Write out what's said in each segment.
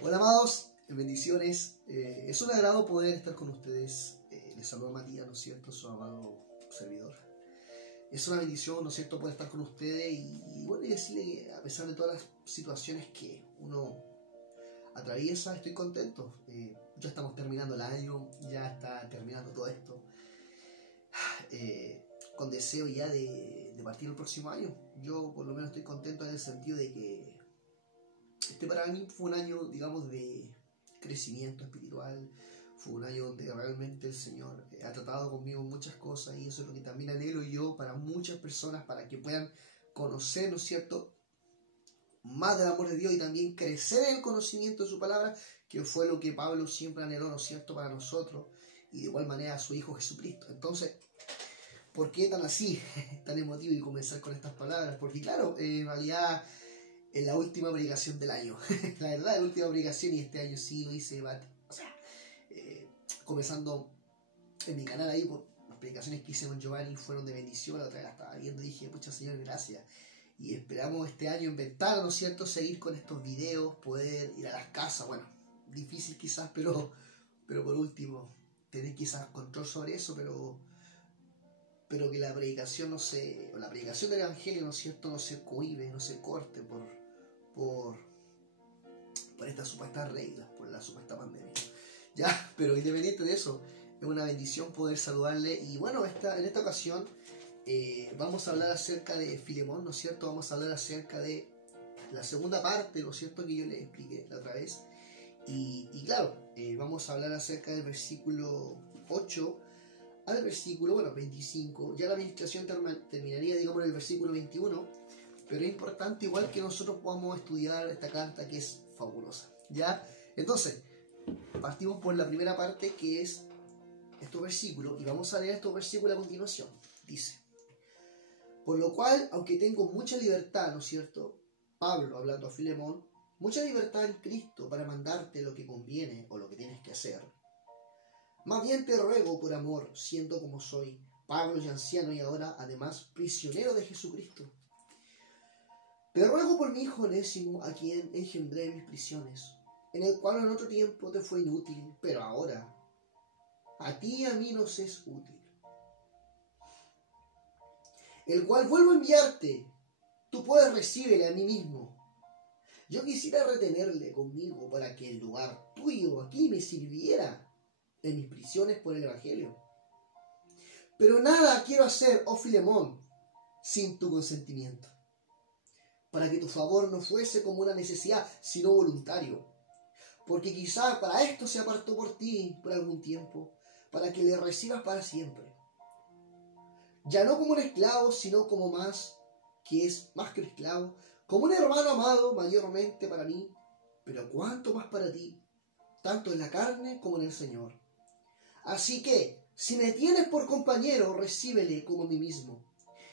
Hola amados, bendiciones. Es un agrado poder estar con ustedes. Les saludo a Matías, ¿no es cierto? Su amado servidor. Es una bendición, ¿no es cierto?, poder estar con ustedes y bueno, y decirle que a pesar de todas las situaciones que uno atraviesa, estoy contento. Ya estamos terminando el año, ya está terminando todo esto. Con deseo ya de partir el próximo año. Yo por lo menos estoy contento en el sentido de que para mí fue un año, digamos, de crecimiento espiritual. Fue un año donde realmente el Señor ha tratado conmigo muchas cosas, y eso es lo que también anhelo yo para muchas personas, para que puedan conocer, ¿no es cierto?, más del amor de Dios y también crecer en el conocimiento de su palabra, que fue lo que Pablo siempre anheló, ¿no es cierto?, para nosotros, y de igual manera a su Hijo Jesucristo. Entonces, ¿por qué tan así, tan emotivo y comenzar con estas palabras? Porque claro, en realidad es la última predicación del año. La verdad, la última predicación, y este año sí lo hice, o sea, comenzando en mi canal ahí, por las predicaciones que hice con Giovanni fueron de bendición. La otra vez la estaba viendo y dije, pucha Señor, gracias. Y esperamos este año inventar, ¿no es cierto?, seguir con estos videos, poder ir a las casas. Bueno, difícil quizás, pero por último, tener quizás control sobre eso, pero que la predicación la predicación del Evangelio, ¿no es cierto?, no se cohíbe, no se corte por estas supuestas reglas, por la supuesta pandemia. Ya, pero independiente de eso, es una bendición poder saludarle. Y bueno, en esta ocasión vamos a hablar acerca de Filemón, ¿no es cierto? Vamos a hablar acerca de la segunda parte, ¿no es cierto?, que yo les expliqué la otra vez. Y claro, vamos a hablar acerca del versículo 8 al versículo, 25. Ya la administración terminaría, digamos, en el versículo 21, pero es importante igual que nosotros podamos estudiar esta carta, que es fabulosa, ¿ya? Entonces, partimos por la primera parte, que es estos versículos, y vamos a leer estos versículos a continuación. Dice: por lo cual, aunque tengo mucha libertad, ¿no es cierto?, Pablo hablando a Filemón, mucha libertad en Cristo para mandarte lo que conviene o lo que tienes que hacer. Más bien te ruego por amor, siendo como soy, Pablo y anciano, y ahora además prisionero de Jesucristo. Te ruego por mi hijo Onésimo, a quien engendré en mis prisiones, en el cual en otro tiempo te fue inútil, pero ahora a ti y a mí nos es útil. El cual vuelvo a enviarte, tú puedes recibirle a mí mismo. Yo quisiera retenerle conmigo para que en lugar tuyo aquí me sirviera en mis prisiones por el Evangelio. Pero nada quiero hacer, oh Filemón, sin tu consentimiento, para que tu favor no fuese como una necesidad, sino voluntario. Porque quizá para esto se apartó por ti por algún tiempo, para que le recibas para siempre. Ya no como un esclavo, sino como que es más que un esclavo, como un hermano amado mayormente para mí, pero cuánto más para ti, tanto en la carne como en el Señor. Así que, si me tienes por compañero, recíbele como a mí mismo.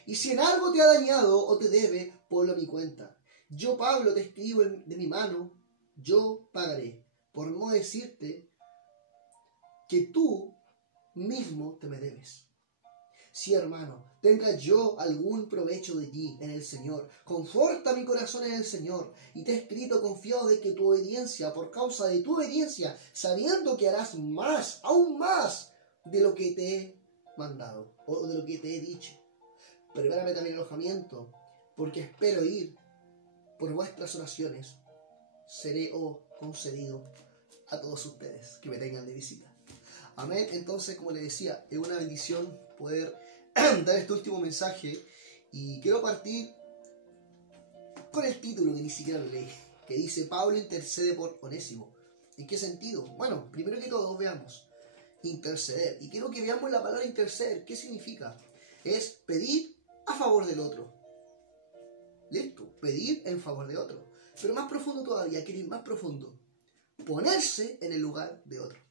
Y si en algo te ha dañado o te debe, ponlo a mi cuenta. Yo, Pablo, te escribo de mi mano, yo pagaré, por no decirte que tú mismo te me debes. Sí, hermano, tenga yo algún provecho de ti en el Señor. Conforta mi corazón en el Señor. Y te he escrito confiado de que tu obediencia, por causa de tu obediencia, sabiendo que harás más, aún más, de lo que te he mandado, o de lo que te he dicho. Prepárame también alojamiento, porque espero ir por vuestras oraciones. Seré concedido a todos ustedes que me tengan de visita. Amén. Entonces, como les decía, es una bendición poder dar este último mensaje, y quiero partir con el título, que ni siquiera lo leí, que dice: Pablo intercede por Onésimo. ¿En qué sentido? Bueno, primero que todo veamos interceder, y quiero que veamos la palabra interceder. ¿Qué significa? Es pedir a favor del otro. Listo, pedir en favor de otro. Pero más profundo todavía, quiero ir más profundo: ponerse en el lugar de otro.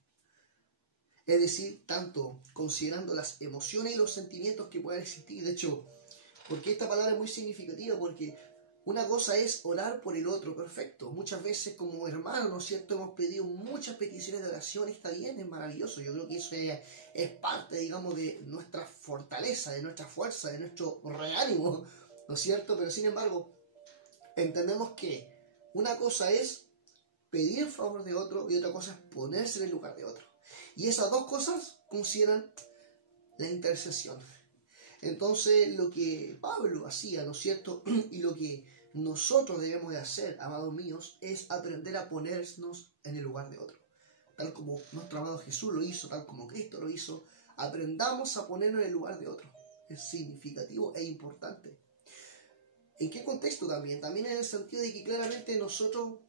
Es decir, tanto considerando las emociones y los sentimientos que puedan existir. De hecho, porque esta palabra es muy significativa, porque una cosa es orar por el otro, perfecto. Muchas veces como hermanos, ¿no es cierto?, hemos pedido muchas peticiones de oración, está bien, es maravilloso. Yo creo que eso es parte, digamos, de nuestra fortaleza, de nuestra fuerza, de nuestro reánimo, ¿no es cierto? Pero sin embargo, entendemos que una cosa es pedir en favor de otro y otra cosa es ponerse en el lugar de otro. Y esas dos cosas consideran la intercesión. Entonces, lo que Pablo hacía, ¿no es cierto? Y lo que nosotros debemos de hacer, amados míos, es aprender a ponernos en el lugar de otro. Tal como nuestro amado Jesús lo hizo, tal como Cristo lo hizo, aprendamos a ponernos en el lugar de otro. Es significativo e importante. ¿En qué contexto también? También en el sentido de que claramente nosotros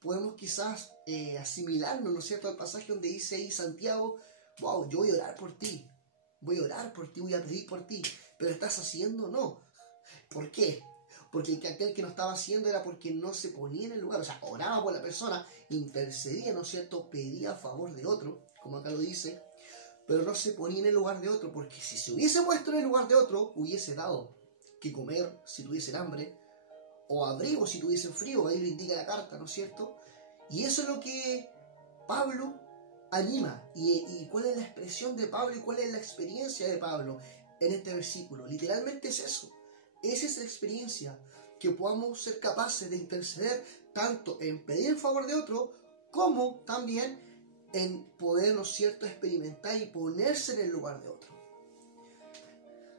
podemos quizás asimilarnos, ¿no es cierto?, al pasaje donde dice ahí Santiago, wow, yo voy a orar por ti, voy a orar por ti, voy a pedir por ti, pero ¿estás haciendo? No. ¿Por qué? Porque aquel que no estaba haciendo era porque no se ponía en el lugar, o sea, oraba por la persona, intercedía, ¿no es cierto?, pedía a favor de otro, como acá lo dice, pero no se ponía en el lugar de otro, porque si se hubiese puesto en el lugar de otro, hubiese dado que comer si tuviesen hambre, o abrigo si tuviesen frío, ahí lo indica la carta, ¿no es cierto? Y eso es lo que Pablo anima. ¿Y cuál es la expresión de Pablo y cuál es la experiencia de Pablo en este versículo? Literalmente es eso. Es esa experiencia, que podamos ser capaces de interceder tanto en pedir en favor de otro, como también en poder, ¿no es cierto?, experimentar y ponerse en el lugar de otro.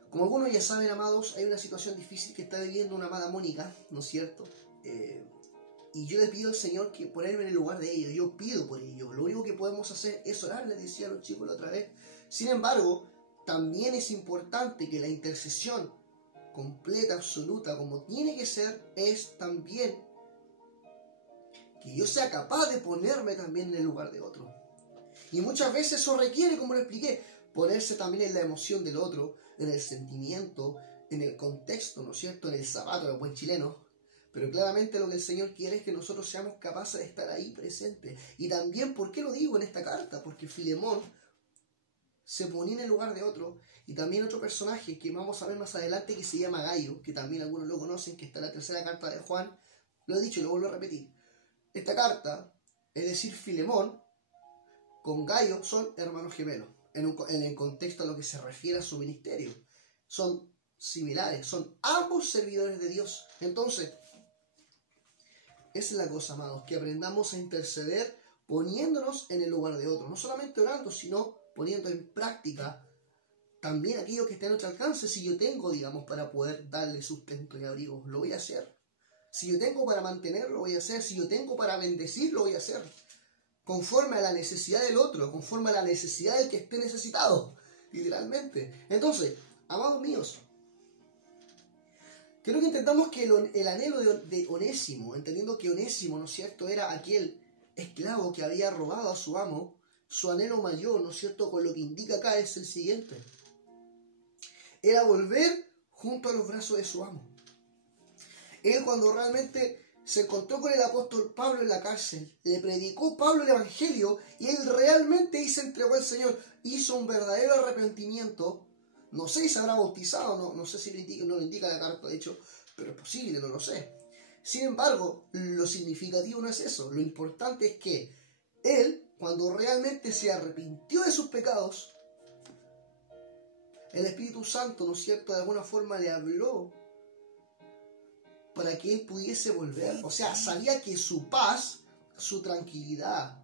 Como algunos ya saben, amados, hay una situación difícil que está viviendo una amada Mónica, ¿no es cierto? Y yo le pido al Señor que ponerme en el lugar de ellos. Yo pido por ellos. Lo único que podemos hacer es orar, les decía a los chicos la otra vez. Sin embargo, también es importante que la intercesión completa, absoluta, como tiene que ser, es también que yo sea capaz de ponerme también en el lugar de otro. Y muchas veces eso requiere, como lo expliqué, ponerse también en la emoción del otro, en el sentimiento, en el contexto, ¿no es cierto?, en el zapato del buen chileno. Pero claramente lo que el Señor quiere es que nosotros seamos capaces de estar ahí presentes. Y también, ¿por qué lo digo en esta carta? Porque Filemón se ponía en el lugar de otro. Y también otro personaje que vamos a ver más adelante, que se llama Gayo, que también algunos lo conocen, que está en la tercera carta de Juan. Lo he dicho y lo vuelvo a repetir. Esta carta, es decir, Filemón, con Gayo son hermanos gemelos, en el contexto a lo que se refiere a su ministerio. Son similares, son ambos servidores de Dios. Entonces, esa es la cosa, amados, que aprendamos a interceder poniéndonos en el lugar de otro. No solamente orando, sino poniendo en práctica también aquello que esté a nuestro alcance. Si yo tengo, digamos, para poder darle sustento y abrigo, lo voy a hacer. Si yo tengo para mantenerlo, lo voy a hacer. Si yo tengo para bendecir, lo voy a hacer. Conforme a la necesidad del otro, conforme a la necesidad del que esté necesitado, literalmente. Entonces, amados míos, creo que intentamos que el anhelo de Onésimo, entendiendo que Onésimo, ¿no es cierto?, era aquel esclavo que había robado a su amo, su anhelo mayor, ¿no es cierto?, con lo que indica acá es el siguiente: era volver junto a los brazos de su amo. Él, cuando realmente se encontró con el apóstol Pablo en la cárcel, le predicó Pablo el evangelio y él realmente ahí se entregó al Señor, hizo un verdadero arrepentimiento. No sé si se habrá bautizado, no sé si no lo indica la carta, de hecho, pero es posible, no lo sé. Sin embargo, lo significativo no es eso. Lo importante es que él, cuando realmente se arrepintió de sus pecados, el Espíritu Santo, ¿no es cierto?, de alguna forma le habló para que él pudiese volver. O sea, sabía que su paz, su tranquilidad,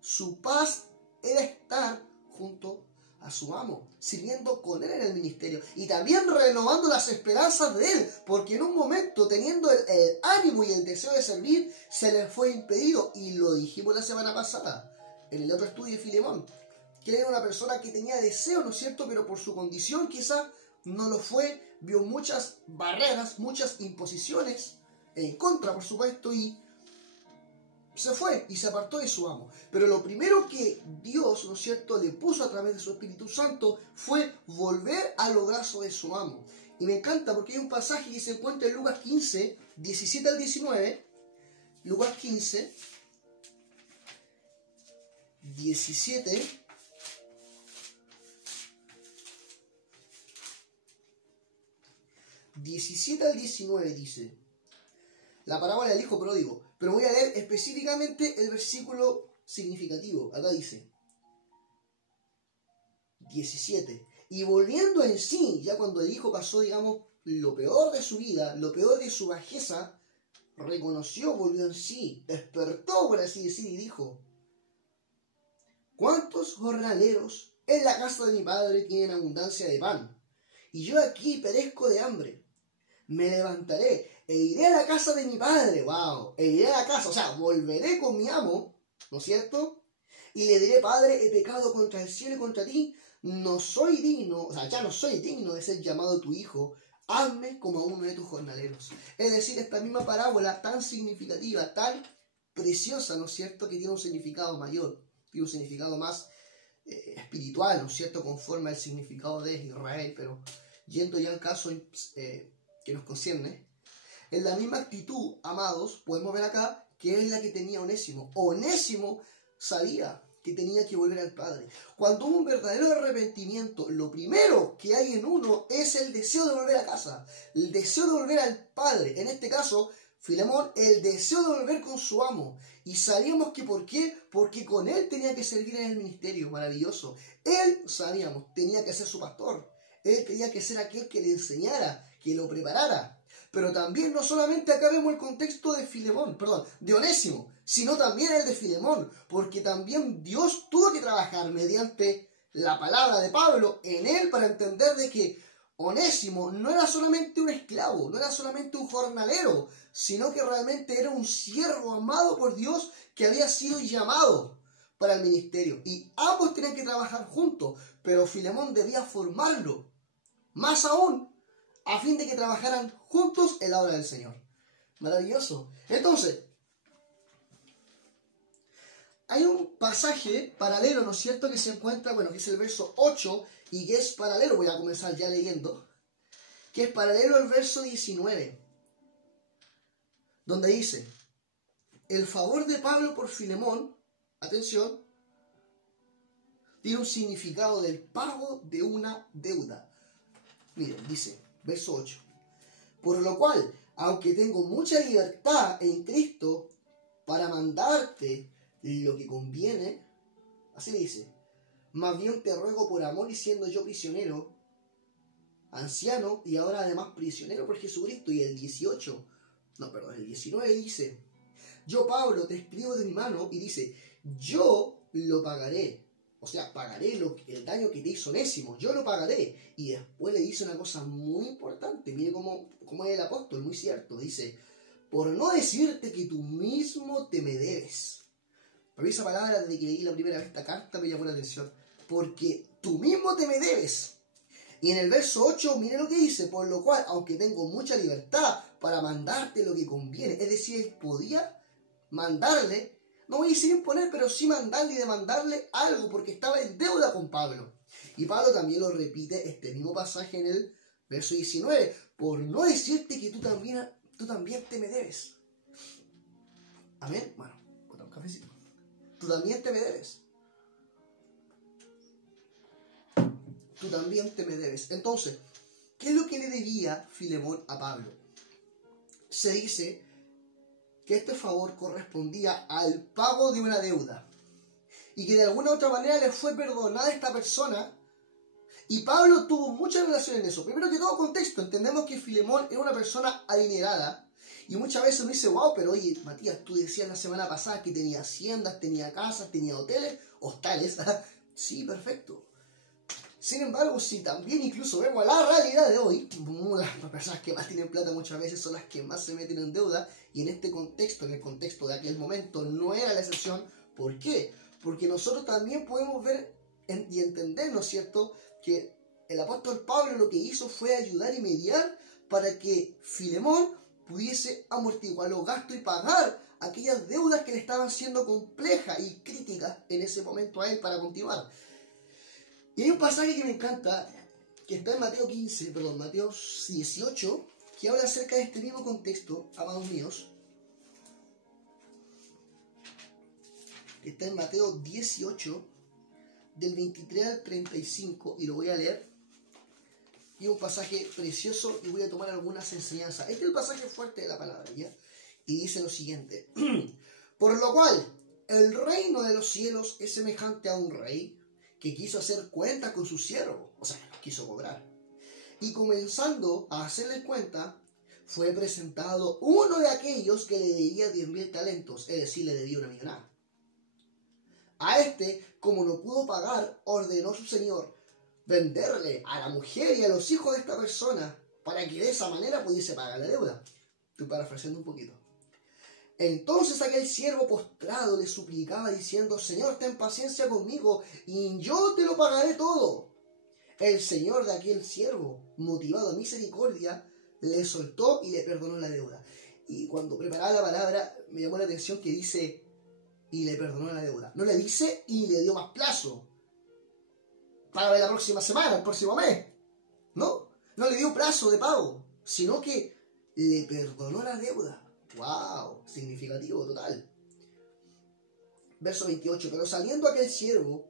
su paz era estar junto a su amo, sirviendo con él en el ministerio y también renovando las esperanzas de él, porque en un momento, teniendo el ánimo y el deseo de servir, se le fue impedido. Y lo dijimos la semana pasada en el otro estudio de Filemón, que era una persona que tenía deseo, ¿no es cierto?, pero por su condición quizá no lo fue, vio muchas barreras, muchas imposiciones en contra, por supuesto, y se fue y se apartó de su amo. Pero lo primero que Dios, ¿no es cierto?, le puso a través de su Espíritu Santo fue volver a los brazos de su amo. Y me encanta porque hay un pasaje que se encuentra en Lucas 15, 17 al 19. Lucas 15, 17 al 19 dice la parábola del hijo pródigo. Pero voy a leer específicamente el versículo significativo. Acá dice 17. Y volviendo en sí, ya cuando el hijo pasó, digamos, lo peor de su vida, lo peor de su bajeza, reconoció, volvió en sí, despertó, por así decir, y dijo: ¿cuántos jornaleros en la casa de mi padre tienen abundancia de pan? Y yo aquí perezco de hambre. Me levantaré e iré a la casa de mi padre. ¡Wow! E iré a la casa, o sea, volveré con mi amo, ¿no es cierto? Y le diré: Padre, he pecado contra el cielo y contra ti. No soy digno, o sea, ya no soy digno de ser llamado tu hijo. Hazme como a uno de tus jornaleros. Es decir, esta misma parábola tan significativa, tan preciosa, ¿no es cierto?, que tiene un significado mayor, tiene un significado más espiritual, ¿no es cierto?, conforme al significado de Israel, pero yendo ya al caso que nos concierne, en la misma actitud, amados, podemos ver acá que es la que tenía Onésimo. Onésimo sabía que tenía que volver al Padre. Cuando hubo un verdadero arrepentimiento, lo primero que hay en uno es el deseo de volver a casa, el deseo de volver al Padre. En este caso, Filemón, el deseo de volver con su amo. Y sabíamos que ¿por qué? Porque con él tenía que servir en el ministerio, maravilloso. Él, sabíamos, tenía que ser su pastor. Él tenía que ser aquel que le enseñara, que lo preparara. Pero también no solamente acá vemos el contexto de Filemón, perdón, de Onésimo, sino también el de Filemón, porque también Dios tuvo que trabajar mediante la palabra de Pablo en él para entender de que Onésimo no era solamente un esclavo, no era solamente un jornalero, sino que realmente era un siervo amado por Dios que había sido llamado para el ministerio. Y ambos tenían que trabajar juntos, pero Filemón debía formarlo, más aún, a fin de que trabajaran juntos en la obra del Señor. Maravilloso. Entonces, hay un pasaje paralelo, ¿no es cierto?, que se encuentra, bueno, que es el verso 8, y que es paralelo, voy a comenzar ya leyendo, que es paralelo al verso 19, donde dice: el favor de Pablo por Filemón, atención, tiene un significado del pago de una deuda. Miren, dice, verso 8: por lo cual, aunque tengo mucha libertad en Cristo para mandarte lo que conviene, así le dice, más bien te ruego por amor, y siendo yo prisionero, anciano, y ahora además prisionero por Jesucristo. Y el 19 dice: yo, Pablo, te escribo de mi mano, y dice, yo lo pagaré. O sea, pagaré el daño que te hizo Onésimo, yo lo pagaré. Y después le dice una cosa muy importante, mire cómo es el apóstol, muy cierto. Dice: por no decirte que tú mismo te me debes. Pero esa palabra, desde que leí la primera vez esta carta, me llamó la atención. Porque tú mismo te me debes. Y en el verso 8, mire lo que dice: por lo cual, aunque tengo mucha libertad para mandarte lo que conviene. Es decir, él podía mandarle, no voy a decir imponer, pero sí mandarle y demandarle algo, porque estaba en deuda con Pablo. Y Pablo también lo repite, este mismo pasaje, en el verso 19: por no decirte que tú también te me debes. Amén. Bueno, bota un cafecito. Tú también te me debes. Tú también te me debes. Entonces, ¿qué es lo que le debía Filemón a Pablo? Se dice que este favor correspondía al pago de una deuda, y que de alguna u otra manera le fue perdonada a esta persona, y Pablo tuvo mucha relación en eso. Primero que todo, contexto, entendemos que Filemón era una persona adinerada, y muchas veces uno dice: wow, pero oye, Matías, tú decías la semana pasada que tenía haciendas, tenía casas, tenía hoteles, hostales. Sí, perfecto. Sin embargo, si también incluso vemos la realidad de hoy, las personas que más tienen plata muchas veces son las que más se meten en deuda, y en este contexto, en el contexto de aquel momento, no era la excepción. ¿Por qué? Porque nosotros también podemos ver y entender, ¿no es cierto?, que el apóstol Pablo lo que hizo fue ayudar y mediar para que Filemón pudiese amortiguar los gastos y pagar aquellas deudas que le estaban siendo complejas y críticas en ese momento a él para continuar. Y hay un pasaje que me encanta, que está en Mateo 18, que habla acerca de este mismo contexto, amados míos. Está en Mateo 18, del 23 al 35, y lo voy a leer. Y es un pasaje precioso, y voy a tomar algunas enseñanzas. Este es el pasaje fuerte de la palabra, ¿ya? Y dice lo siguiente: por lo cual, el reino de los cielos es semejante a un rey que quiso hacer cuentas con su siervo, o sea, quiso cobrar. Y comenzando a hacerle cuenta, fue presentado uno de aquellos que le debía 10.000 talentos, es decir, le debía una millonada. A este, como no pudo pagar, ordenó su señor venderle a la mujer y a los hijos de esta persona para que de esa manera pudiese pagar la deuda. Estoy parafraseando un poquito. Entonces aquel siervo postrado le suplicaba diciendo: Señor, ten paciencia conmigo y yo te lo pagaré todo. El señor de aquel siervo, motivado a misericordia, le soltó y le perdonó la deuda. Y cuando preparaba la palabra, me llamó la atención que dice: y le perdonó la deuda. No le dice y le dio más plazo para ver la próxima semana, el próximo mes. No le dio plazo de pago, sino que le perdonó la deuda. ¡Wow! Significativo total. Verso 28. Pero saliendo aquel siervo,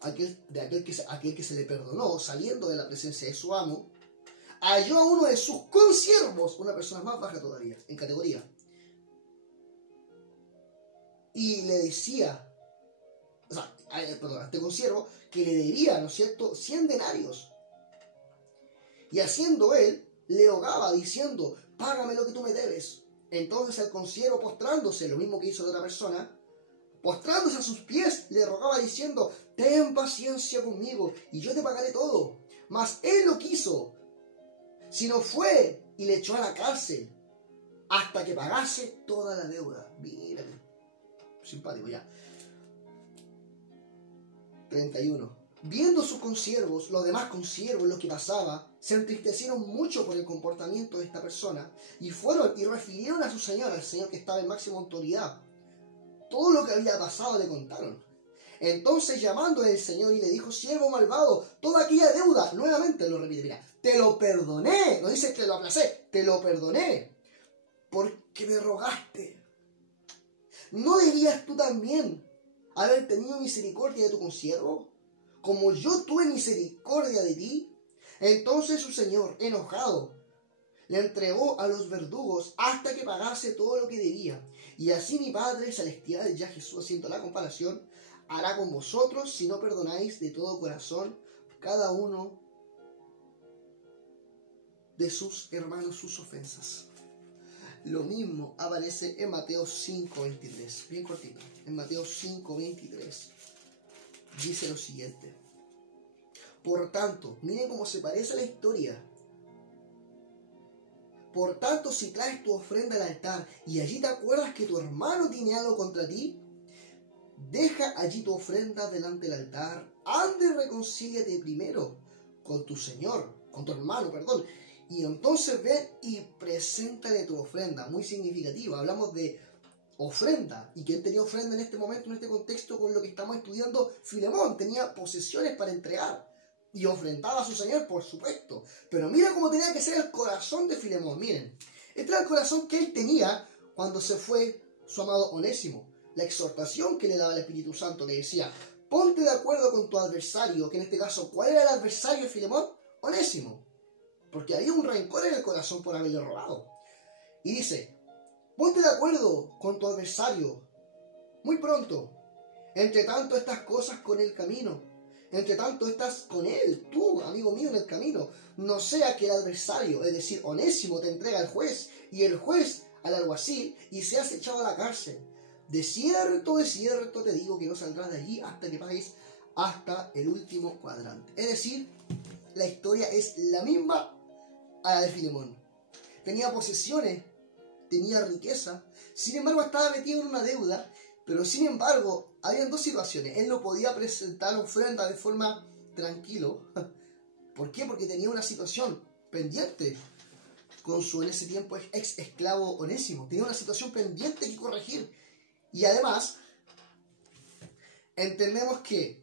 aquel que se le perdonó, saliendo de la presencia de su amo, halló a uno de sus consiervos, una persona más baja todavía, en categoría, y le decía, a este consiervo, que le debía, ¿no es cierto?, 100 denarios. Y haciendo él, le rogaba diciendo: págame lo que tú me debes. Entonces el consiervo, postrándose, lo mismo que hizo la otra persona, postrándose a sus pies, le rogaba diciendo: ten paciencia conmigo y yo te pagaré todo. Mas él no quiso, sino fue y le echó a la cárcel hasta que pagase toda la deuda. Mira, simpático ya. 31. Viendo sus consiervos, los demás consiervos, lo que pasaba, se entristecieron mucho por el comportamiento de esta persona y fueron y refirieron a su señor, al señor que estaba en máxima autoridad. Todo lo que había pasado le contaron. Entonces, llamándole el señor, y le dijo: siervo malvado, toda aquella deuda, nuevamente lo repite, mira, te lo perdoné, no dice que lo aplacé, te lo perdoné, porque me rogaste. ¿No debías tú también haber tenido misericordia de tu consiervo, como yo tuve misericordia de ti? Entonces su señor, enojado, le entregó a los verdugos hasta que pagase todo lo que debía. Y así mi Padre Celestial, ya Jesús haciendo la comparación, hará con vosotros si no perdonáis de todo corazón cada uno de sus hermanos sus ofensas. Lo mismo aparece en Mateo 5:23, bien cortito. En Mateo 5:23 dice lo siguiente: por tanto, miren cómo se parece a la historia. Por tanto, si traes tu ofrenda al altar y allí te acuerdas que tu hermano tiene algo contra ti, deja allí tu ofrenda delante del altar, anda y reconcíliate primero con tu Señor, con tu hermano, perdón, y entonces ven y preséntale tu ofrenda. Muy significativa, hablamos de ofrenda. ¿Y quién tenía ofrenda en este momento, en este contexto con lo que estamos estudiando? Filemón tenía posesiones para entregar y ofrendaba a su señor, por supuesto. Pero mira cómo tenía que ser el corazón de Filemón. Miren, este era el corazón que él tenía cuando se fue su amado Onésimo. La exhortación que le daba el Espíritu Santo le decía: ponte de acuerdo con tu adversario, que en este caso, ¿cuál era el adversario de Filemón? Onésimo, porque había un rencor en el corazón por haberle robado. Y dice: ponte de acuerdo con tu adversario muy pronto. Entre tanto estas cosas con el camino. Entre tanto estás con él, tú, amigo mío, en el camino. No sea que el adversario, es decir, Onésimo, te entrega al juez y el juez al alguacil y seas echado a la cárcel. De cierto te digo que no saldrás de allí hasta que pagues hasta el último cuadrante. Es decir, la historia es la misma a la de Filemón. Tenía posesiones, tenía riqueza, sin embargo estaba metido en una deuda, pero sin embargo habían dos situaciones. Él no podía presentar ofrenda de forma tranquilo. ¿Por qué? Porque tenía una situación pendiente con su, en ese tiempo, ex esclavo Onésimo. Tenía una situación pendiente que corregir. Y además, entendemos que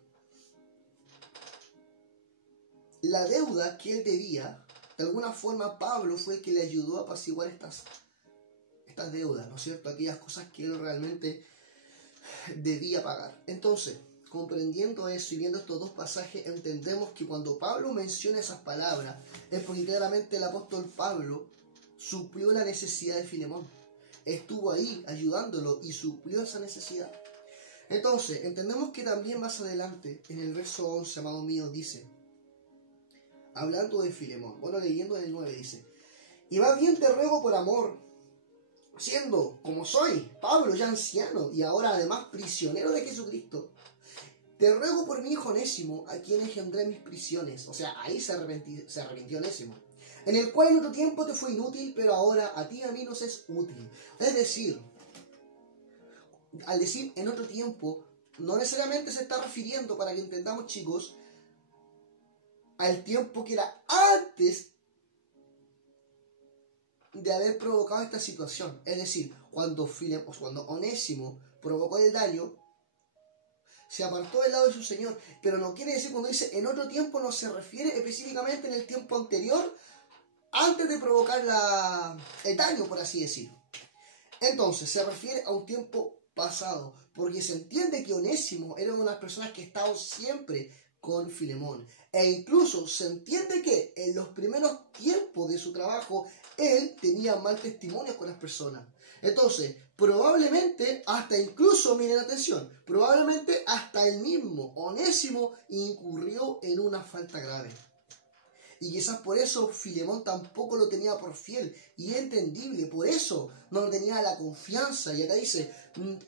la deuda que él debía, de alguna forma Pablo fue el que le ayudó a apaciguar estas deudas, ¿no es cierto? Aquellas cosas que él realmente debía pagar. Entonces, comprendiendo eso y viendo estos dos pasajes, entendemos que cuando Pablo menciona esas palabras, es porque claramente el apóstol Pablo suplió la necesidad de Filemón. Estuvo ahí ayudándolo y suplió esa necesidad. Entonces, entendemos que también más adelante, en el verso 11, amado mío, dice, hablando de Filemón, bueno, leyendo en el 9, dice: Y más bien te ruego por amor, siendo como soy, Pablo ya anciano y ahora además prisionero de Jesucristo, te ruego por mi hijo Onésimo, a quien engendré mis prisiones. O sea, ahí se arrepintió Onésimo. En el cual en otro tiempo te fue inútil, pero ahora a ti y a mí nos es útil. Es decir, al decir en otro tiempo, no necesariamente se está refiriendo, para que entendamos, chicos, al tiempo que era antes de haber provocado esta situación. Es decir, cuando Onésimo provocó el daño, se apartó del lado de su Señor. Pero no quiere decir, cuando dice en otro tiempo, no se refiere específicamente en el tiempo anterior, antes de provocar el daño, por así decir. Entonces, se refiere a un tiempo pasado, porque se entiende que Onésimo era una de las personas que ha estado siempre con Filemón. E incluso se entiende que en los primeros tiempos de su trabajo, él tenía mal testimonio con las personas. Entonces, probablemente, hasta incluso, miren atención, probablemente hasta el mismo Onésimo incurrió en una falta grave. Y quizás por eso Filemón tampoco lo tenía por fiel. Y es entendible, por eso no lo tenía la confianza. Y acá dice,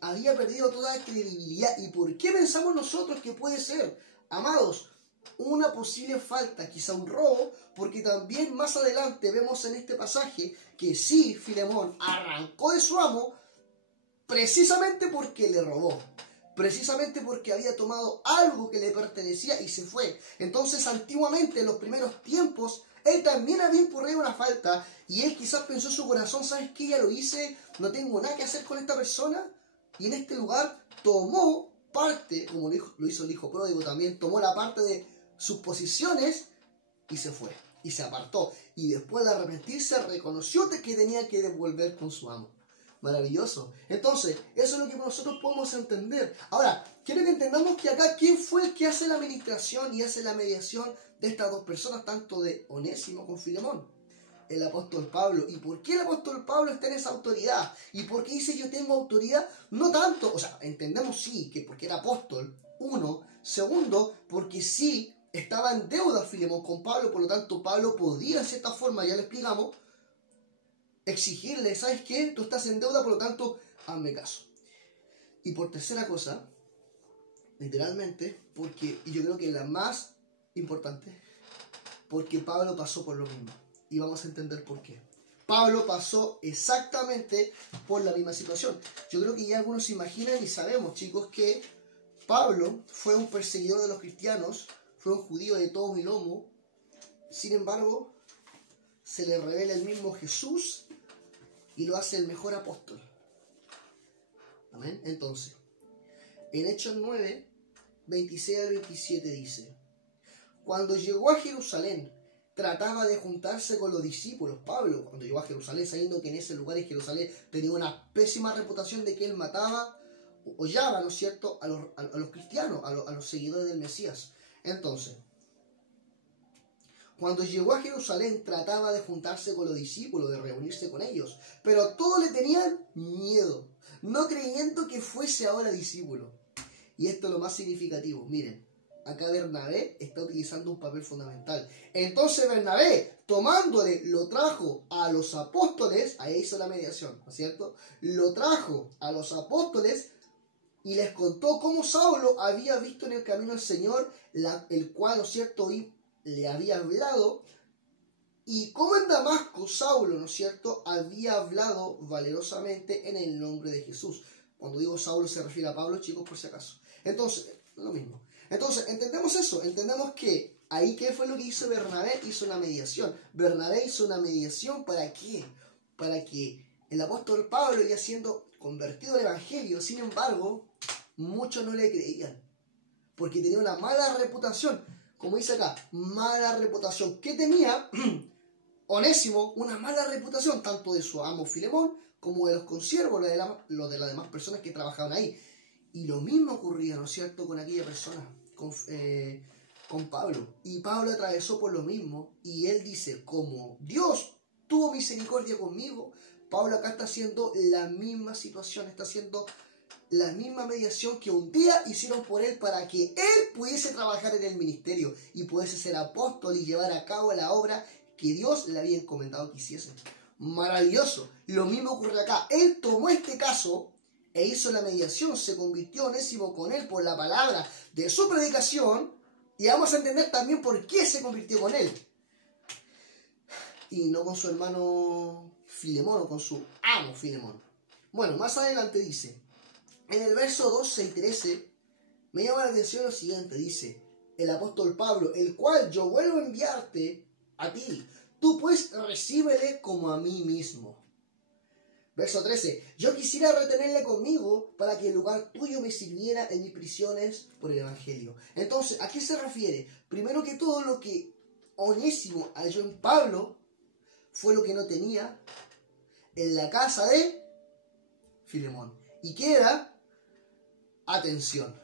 había perdido toda credibilidad. ¿Y por qué pensamos nosotros que puede ser, amados, una posible falta, quizá un robo? Porque también más adelante vemos en este pasaje que sí, Filemón arrancó de su amo precisamente porque le robó. Precisamente porque había tomado algo que le pertenecía y se fue. Entonces, antiguamente, en los primeros tiempos, él también había incurrido una falta. Y él quizás pensó en su corazón, ¿sabes qué? Ya lo hice, no tengo nada que hacer con esta persona. Y en este lugar tomó parte, como lo hizo el hijo pródigo también, tomó la parte de sus posiciones y se fue. Y se apartó. Y después de arrepentirse, reconoció que tenía que devolver con su amo. Maravilloso. Entonces, eso es lo que nosotros podemos entender. Ahora, quiero que entendamos que acá, ¿quién fue el que hace la administración y hace la mediación de estas dos personas, tanto de Onésimo como Filemón? El apóstol Pablo. ¿Y por qué el apóstol Pablo está en esa autoridad? ¿Y por qué dice yo tengo autoridad? No tanto, o sea, entendemos sí, que porque era apóstol, uno. Segundo, porque sí estaba en deuda Filemón con Pablo, por lo tanto Pablo podía, de cierta forma, ya lo explicamos, exigirle, ¿sabes qué? Tú estás en deuda, por lo tanto, hazme caso. Y por tercera cosa, literalmente, porque, y yo creo que la más importante, porque Pablo pasó por lo mismo. Y vamos a entender por qué. Pablo pasó exactamente por la misma situación. Yo creo que ya algunos se imaginan y sabemos, chicos, que Pablo fue un perseguidor de los cristianos, fue un judío de todo mi lomo. Sin embargo, se le revela el mismo Jesús y lo hace el mejor apóstol. Amén. Entonces, en Hechos 9, 26 al 27 dice: cuando llegó a Jerusalén, trataba de juntarse con los discípulos. Pablo, cuando llegó a Jerusalén, sabiendo que en ese lugar, en Jerusalén, tenía una pésima reputación de que él mataba, hollaba, ¿no es cierto?, a los cristianos, a los seguidores del Mesías. Entonces, cuando llegó a Jerusalén, trataba de juntarse con los discípulos, de reunirse con ellos, pero todos le tenían miedo, no creyendo que fuese ahora discípulo. Y esto es lo más significativo. Miren, acá Bernabé está utilizando un papel fundamental. Entonces Bernabé, tomándole, lo trajo a los apóstoles, ahí hizo la mediación, ¿no es cierto? Lo trajo a los apóstoles y les contó cómo Saulo había visto en el camino al Señor, el cual, ¿no es cierto?, le había hablado, y cómo en Damasco Saulo, ¿no es cierto?, había hablado valerosamente en el nombre de Jesús. Cuando digo Saulo se refiere a Pablo, chicos, por si acaso. Entonces, lo mismo. Entonces, entendemos eso, entendemos que ahí, ¿qué fue lo que hizo Bernabé? Hizo una mediación. Bernabé hizo una mediación, ¿para qué? Para que el apóstol Pablo, ya siendo convertido al evangelio, sin embargo, muchos no le creían, porque tenía una mala reputación. Como dice acá, mala reputación. ¿Qué tenía? Onésimo, una mala reputación, tanto de su amo Filemón, como de los consiervos, los de las demás personas que trabajaban ahí. Y lo mismo ocurría, ¿no es cierto?, con aquella persona, con Pablo. Y Pablo atravesó por lo mismo, y él dice, como Dios tuvo misericordia conmigo, Pablo acá está haciendo la misma situación, está haciendo la misma mediación que un día hicieron por él para que él pudiese trabajar en el ministerio y pudiese ser apóstol y llevar a cabo la obra que Dios le había encomendado que hiciese. Maravilloso. Lo mismo ocurre acá. Él tomó este caso e hizo la mediación, se convirtió Onésimo con él por la palabra de su predicación, y vamos a entender también por qué se convirtió con él. Y no con su hermano Filemón o con su amo Filemón. Bueno, más adelante dice, en el verso 12 y 13, me llama la atención lo siguiente, dice el apóstol Pablo, el cual yo vuelvo a enviarte a ti, tú pues recíbele como a mí mismo. Verso 13, yo quisiera retenerle conmigo para que en lugar tuyo me sirviera en mis prisiones por el evangelio. Entonces, ¿a qué se refiere? Primero que todo, lo que Onésimo halló en Pablo fue lo que no tenía en la casa de Filemón. ¿Y qué era? Atención.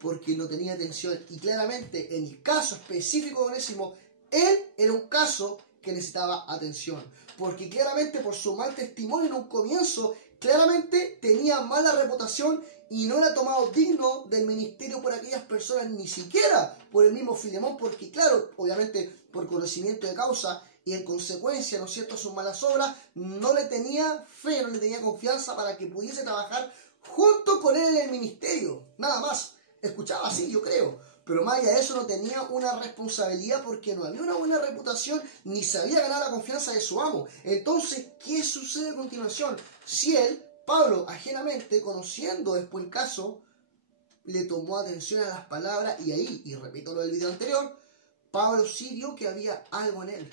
Porque no tenía atención. Y claramente, en el caso específico de Onésimo, él era un caso que necesitaba atención. Porque claramente por su mal testimonio en un comienzo, claramente tenía mala reputación y no era tomado digno del ministerio por aquellas personas, ni siquiera por el mismo Filemón, porque claro, obviamente por conocimiento de causa y en consecuencia, ¿no es cierto?, sus malas obras, no le tenía fe, no le tenía confianza para que pudiese trabajar junto con él en el ministerio. Nada más. Escuchaba así, yo creo. Pero más allá de eso no tenía una responsabilidad porque no había una buena reputación ni sabía ganar la confianza de su amo. Entonces, ¿qué sucede a continuación? Si él, Pablo, ajenamente, conociendo después el caso, le tomó atención a las palabras y ahí, y repito lo del video anterior, Pablo sí vio que había algo en él.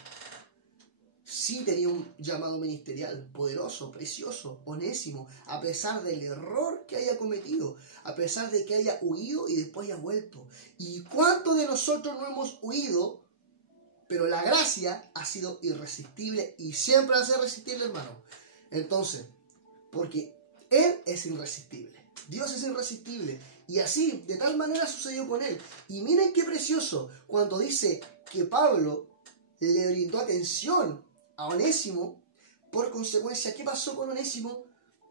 Sí tenía un llamado ministerial poderoso, precioso, Onésimo, a pesar del error que haya cometido, a pesar de que haya huido y después haya vuelto. ¿Y cuántos de nosotros no hemos huido? Pero la gracia ha sido irresistible y siempre va a ser irresistible, hermano. Entonces, porque Él es irresistible, Dios es irresistible. Y así, de tal manera sucedió con Él. Y miren qué precioso, cuando dice que Pablo le brindó atención a Onésimo, por consecuencia, ¿qué pasó con Onésimo?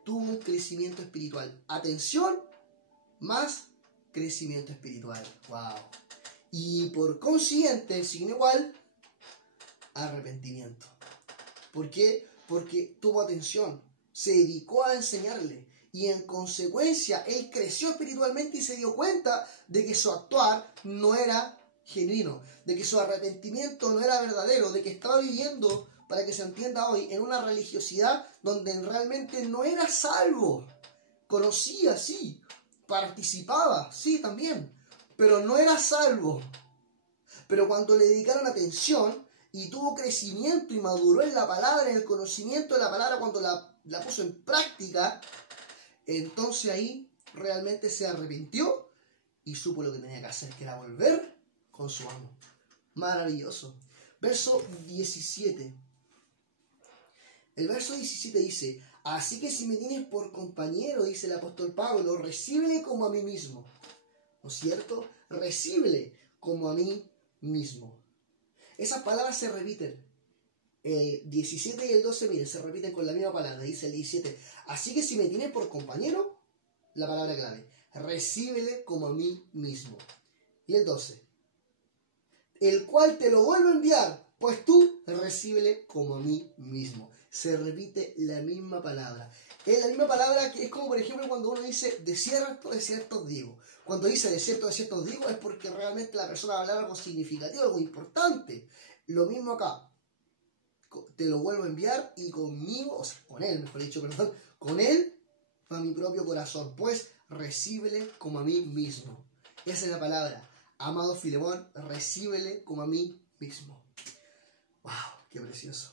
Tuvo un crecimiento espiritual. Atención más crecimiento espiritual. ¡Wow! Y por consiguiente, el signo igual, arrepentimiento. ¿Por qué? Porque tuvo atención, se dedicó a enseñarle y en consecuencia él creció espiritualmente y se dio cuenta de que su actuar no era genuino, de que su arrepentimiento no era verdadero, de que estaba viviendo, para que se entienda hoy, en una religiosidad donde realmente no era salvo. Conocía, sí, participaba, sí, también, pero no era salvo. Pero cuando le dedicaron atención y tuvo crecimiento y maduró en la palabra, en el conocimiento de la palabra, cuando la puso en práctica, entonces ahí realmente se arrepintió y supo lo que tenía que hacer, que era volver con su amo. Maravilloso. Verso 17. El verso 17 dice, así que si me tienes por compañero, dice el apóstol Pablo, recíbele como a mí mismo. ¿No es cierto? Recíbele como a mí mismo. Esas palabras se repiten. El 17 y el 12, miren, se repiten con la misma palabra. Dice el 17, así que si me tienes por compañero, la palabra clave, recíbele como a mí mismo. Y el 12, el cual te lo vuelvo a enviar, pues tú recíbele como a mí mismo. Se repite la misma palabra. Es la misma palabra que es como, por ejemplo, cuando uno dice desierto, desierto os digo. Cuando dice desierto, desierto os digo, es porque realmente la persona va a hablar algo significativo, algo importante. Lo mismo acá. Te lo vuelvo a enviar y conmigo, o sea, con él, mejor dicho, perdón, con él, a mi propio corazón. Pues recíbele como a mí mismo. Esa es la palabra. Amado Filemón, recíbele como a mí mismo. ¡Wow! ¡Qué precioso!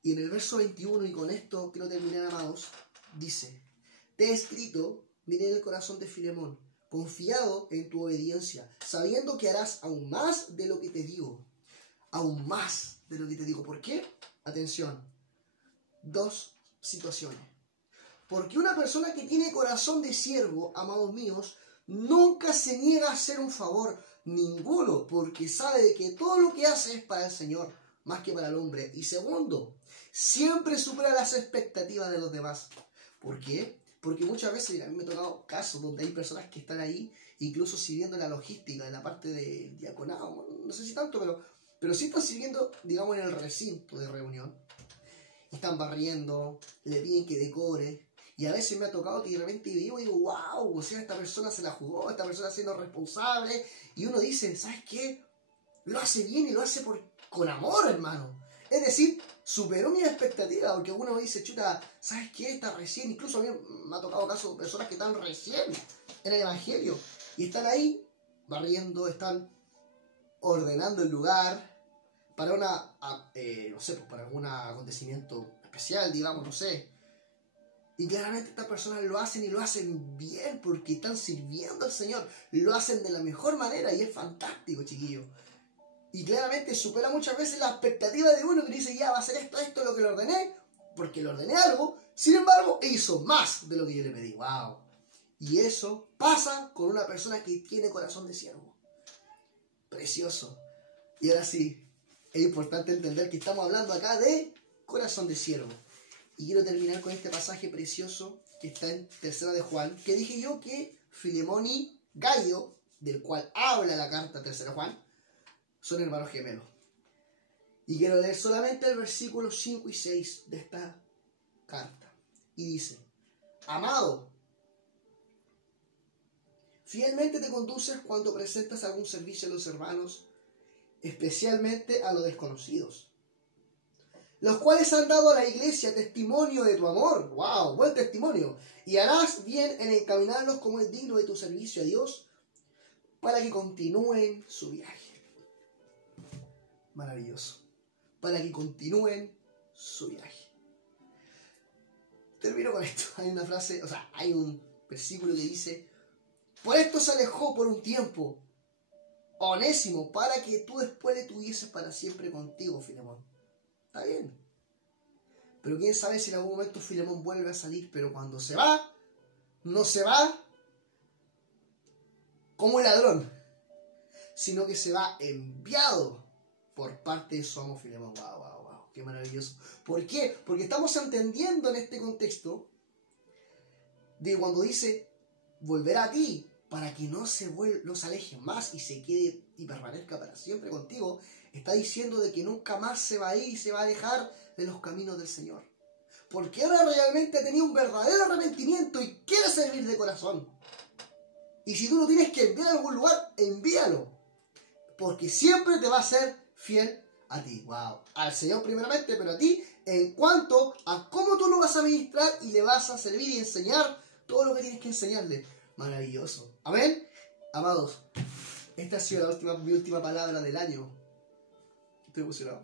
Y en el verso 21, y con esto quiero terminar, amados, dice, te he escrito, miré en el corazón de Filemón, confiado en tu obediencia, sabiendo que harás aún más de lo que te digo. Aún más de lo que te digo. ¿Por qué? Atención. Dos situaciones. Porque una persona que tiene corazón de siervo, amados míos, nunca se niega a hacer un favor, ninguno, porque sabe de que todo lo que hace es para el Señor, más que para el hombre. Y segundo, siempre supera las expectativas de los demás. ¿Por qué? Porque muchas veces, a mí me ha tocado casos donde hay personas que están ahí, incluso sirviendo en la logística, en la parte de diaconado, no sé si tanto, pero pero sí están sirviendo, digamos, en el recinto de reunión. Están barriendo, le piden que decore. Y a veces me ha tocado que de repente yo digo, wow, o sea, esta persona se la jugó, esta persona siendo responsable. Y uno dice, ¿sabes qué? Lo hace bien y lo hace con amor, hermano. Es decir, superó mi expectativa, porque uno dice, chuta, ¿sabes qué? Está recién, incluso a mí me ha tocado casos de personas que están recién en el Evangelio. Y están ahí, barriendo, están ordenando el lugar para no sé, para algún acontecimiento especial, digamos, no sé. Y claramente estas personas lo hacen y lo hacen bien porque están sirviendo al Señor. Lo hacen de la mejor manera y es fantástico, chiquillos. Y claramente supera muchas veces la expectativa de uno que dice, ya va a ser esto lo que le ordené, porque le ordené algo, sin embargo, hizo más de lo que yo le pedí. ¡Wow! Y eso pasa con una persona que tiene corazón de siervo. Precioso. Y ahora sí, es importante entender que estamos hablando acá de corazón de siervo. Y quiero terminar con este pasaje precioso que está en 3 de Juan, que dije yo que Filemón y Gayo, del cual habla la carta 3 de Juan, son hermanos gemelos. Y quiero leer solamente el versículo 5 y 6 de esta carta. Y dice, amado, fielmente te conduces cuando presentas algún servicio a los hermanos, especialmente a los desconocidos, los cuales han dado a la iglesia testimonio de tu amor. ¡Wow! Buen testimonio. Y harás bien en encaminarlos como es digno de tu servicio a Dios, para que continúen su viaje. Maravilloso. Para que continúen su viaje. Termino con esto. Hay una frase, hay un versículo que dice, por esto se alejó por un tiempo Onésimo, para que tú después le tuvieses para siempre contigo, Filemón. Está bien. Pero quién sabe si en algún momento Filemón vuelve a salir, pero cuando se va, no se va como un ladrón, sino que se va enviado por parte de su amo Filemón. ¡Wow, wow, wow! ¡Qué maravilloso! ¿Por qué? Porque estamos entendiendo en este contexto de cuando dice, volverá a ti, para que no se aleje más y se quede y permanezca para siempre contigo. Está diciendo de que nunca más se va a ir y se va a alejar de los caminos del Señor. Porque ahora realmente ha tenido un verdadero arrepentimiento y quiere servir de corazón. Y si tú lo tienes que enviar a algún lugar, envíalo. Porque siempre te va a ser fiel a ti. ¡Wow! Al Señor primeramente, pero a ti en cuanto a cómo tú lo vas a ministrar y le vas a servir y enseñar todo lo que tienes que enseñarle. Maravilloso. Amén. Amados, esta ha sido mi última palabra del año. Estoy emocionado.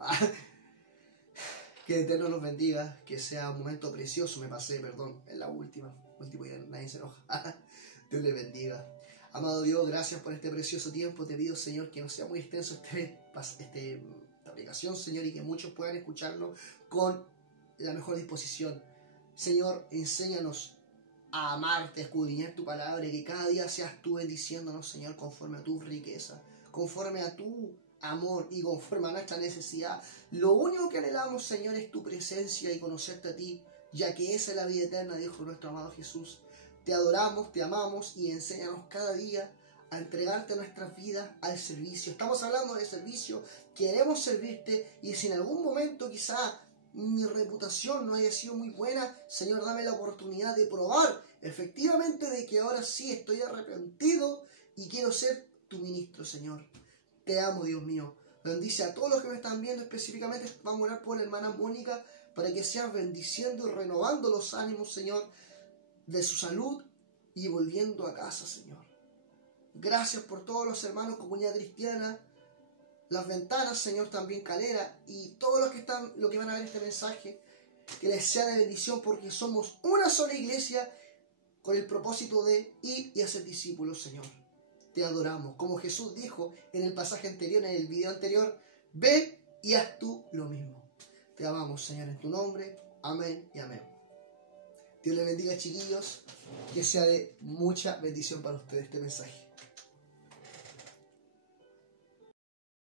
Que el Eterno nos bendiga, que sea un momento precioso. Me pasé, perdón, en la última. Último ya nadie se enoja. Dios le bendiga. Amado Dios, gracias por este precioso tiempo. Te pido, Señor, que no sea muy extenso esta aplicación, Señor, y que muchos puedan escucharlo con la mejor disposición. Señor, enséñanos a amarte, a escudriñar tu palabra, y que cada día seas tú bendiciéndonos, Señor, conforme a tu riqueza, conforme a tu amor y conforme a nuestra necesidad. Lo único que anhelamos, Señor, es tu presencia y conocerte a ti, ya que esa es la vida eterna, dijo nuestro amado Jesús. Te adoramos, te amamos y enséñanos cada día a entregarte nuestras vidas al servicio. Estamos hablando de servicio, queremos servirte, y si en algún momento quizá mi reputación no haya sido muy buena, Señor, dame la oportunidad de probar efectivamente de que ahora sí estoy arrepentido y quiero ser tu ministro, Señor. Te amo, Dios mío. Bendice a todos los que me están viendo, específicamente vamos a orar por la hermana Mónica, para que seas bendiciendo y renovando los ánimos, Señor, de su salud y volviendo a casa, Señor. Gracias por todos los hermanos, comunidad cristiana, Las Ventanas, Señor, también Calera, y todos los que van a ver este mensaje, que les sea de bendición, porque somos una sola iglesia con el propósito de ir y hacer discípulos, Señor. Te adoramos, como Jesús dijo en el pasaje anterior, en el video anterior, ve y haz tú lo mismo. Te amamos, Señor, en tu nombre. Amén y amén. Dios les bendiga, chiquillos, que sea de mucha bendición para ustedes este mensaje.